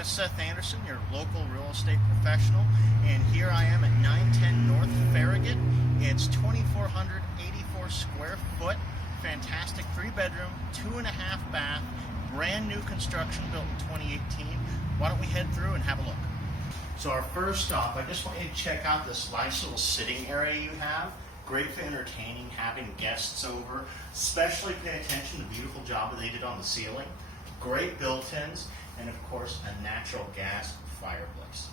name is Seth Anderson, your local real estate professional, and here I am at 910 North Farragut. It's 2,484 square foot, fantastic 3-bedroom, 2.5 bath, brand new construction built in 2018. Why don't we head through and have a look? So our first stop, I just want you to check out this nice little sitting area you have. Great for entertaining, having guests over. Especially pay attention to the beautiful job that they did on the ceiling. Great built-ins, and of course a natural gas fireplace.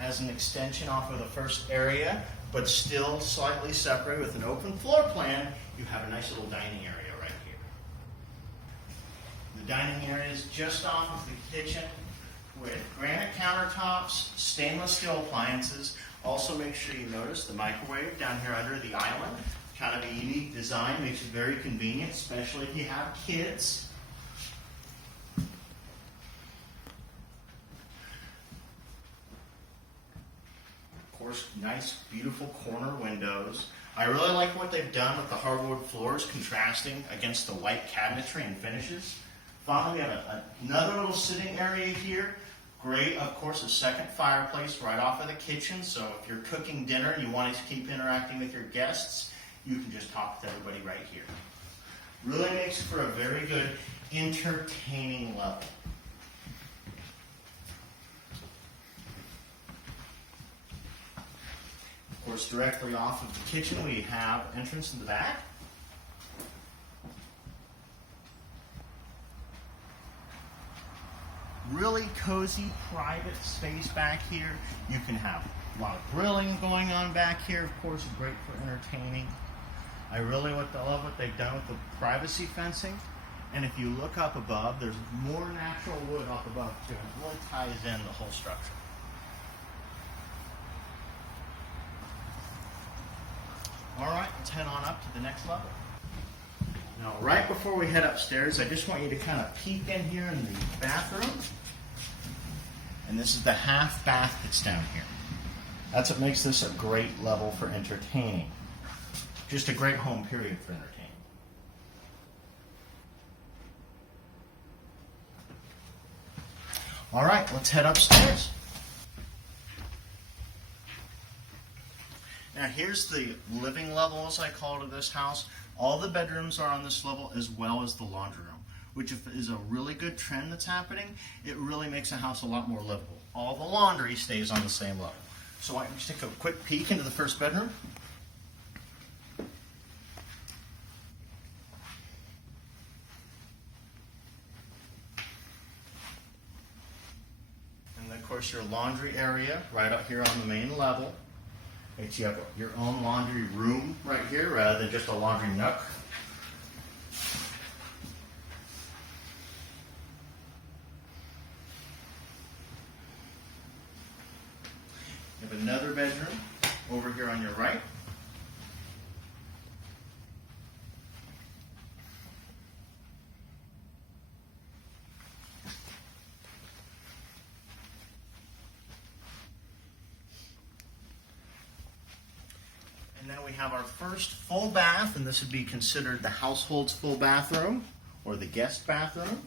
As an extension off of the first area, but still slightly separate with an open floor plan, you have a nice little dining area right here. The dining area is just off of the kitchen with granite countertops, stainless steel appliances. Also make sure you notice the microwave down here under the island. Kind of a unique design, makes it very convenient, especially if you have kids. Of course, nice, beautiful corner windows. I really like what they've done with the hardwood floors contrasting against the white cabinetry and finishes. Finally, we have another little sitting area here. Great, of course, a second fireplace right off of the kitchen, so if you're cooking dinner and you want to keep interacting with your guests, you can just talk with everybody right here. Really makes for a very good entertaining level. Of course, directly off of the kitchen, we have entrance in the back. Really cozy, private space back here. You can have a lot of grilling going on back here. Of course, great for entertaining. I really love what they've done with the privacy fencing. And if you look up above, there's more natural wood up above too. It really ties in the whole structure. All right, let's head on up to the next level. Now, right before we head upstairs, I just want you to kind of peek in here in the bathroom. And this is the half bath that's down here. That's what makes this a great level for entertaining. Just a great home period for entertaining. All right, let's head upstairs. Now here's the living level, as I call it, of this house. All the bedrooms are on this level, as well as the laundry room, which is a really good trend that's happening. It really makes a house a lot more livable. All the laundry stays on the same level. So why don't you take a quick peek into the first bedroom. And then, of course, your laundry area right up here on the main level. You have your own laundry room right here rather than just a laundry nook. You have another bedroom over here on your right. And then we have our first full bath, and this would be considered the household's full bathroom or the guest bathroom.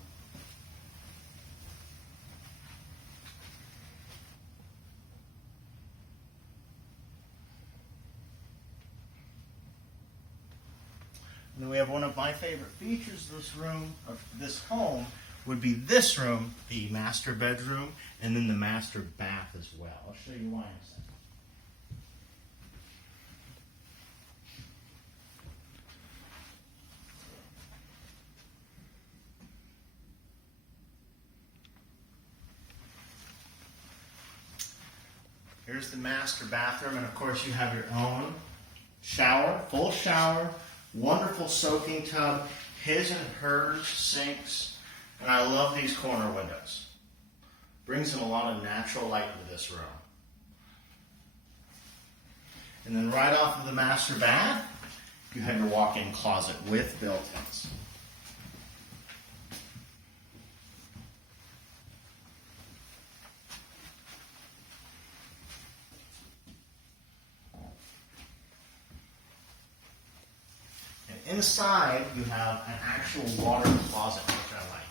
And then we have one of my favorite features of this room, of this home, would be this room, the master bedroom, and then the master bath as well. I'll show you why in a second. Here's the master bathroom, and of course you have your own shower, full shower, wonderful soaking tub, his and hers sinks, and I love these corner windows. Brings in a lot of natural light into this room. And then right off of the master bath, you have your walk-in closet with built-ins. inside, you have an actual water closet, which I like.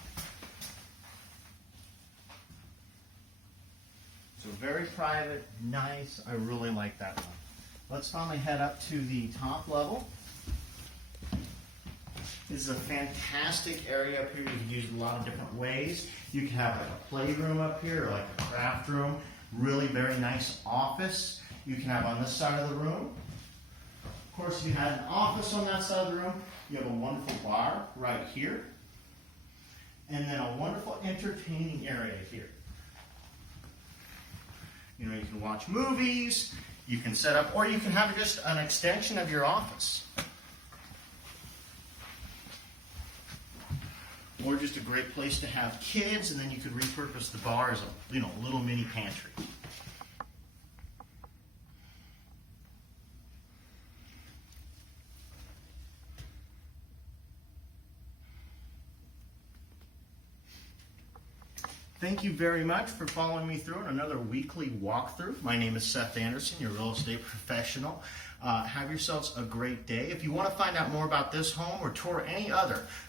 So very private, nice. I really like that one. Let's finally head up to the top level. This is a fantastic area up here. You can use it a lot of different ways. You can have like a playroom up here, or like a craft room. Really very nice office. You can have on this side of the room. Of course, if you had an office on that side of the room, you have a wonderful bar right here. And then a wonderful entertaining area here. You know, you can watch movies, you can set up, or you can have just an extension of your office. Or just a great place to have kids, and then you could repurpose the bar as a, you know, little mini pantry. Thank you very much for following me through another weekly walkthrough. My name is Seth Anderson, your real estate professional. Have yourselves a great day. If you want to find out more about this home or tour any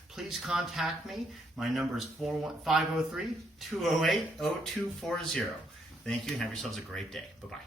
please contact me. My number is 503-208-0240. Thank you and have yourselves a great day. Bye-bye.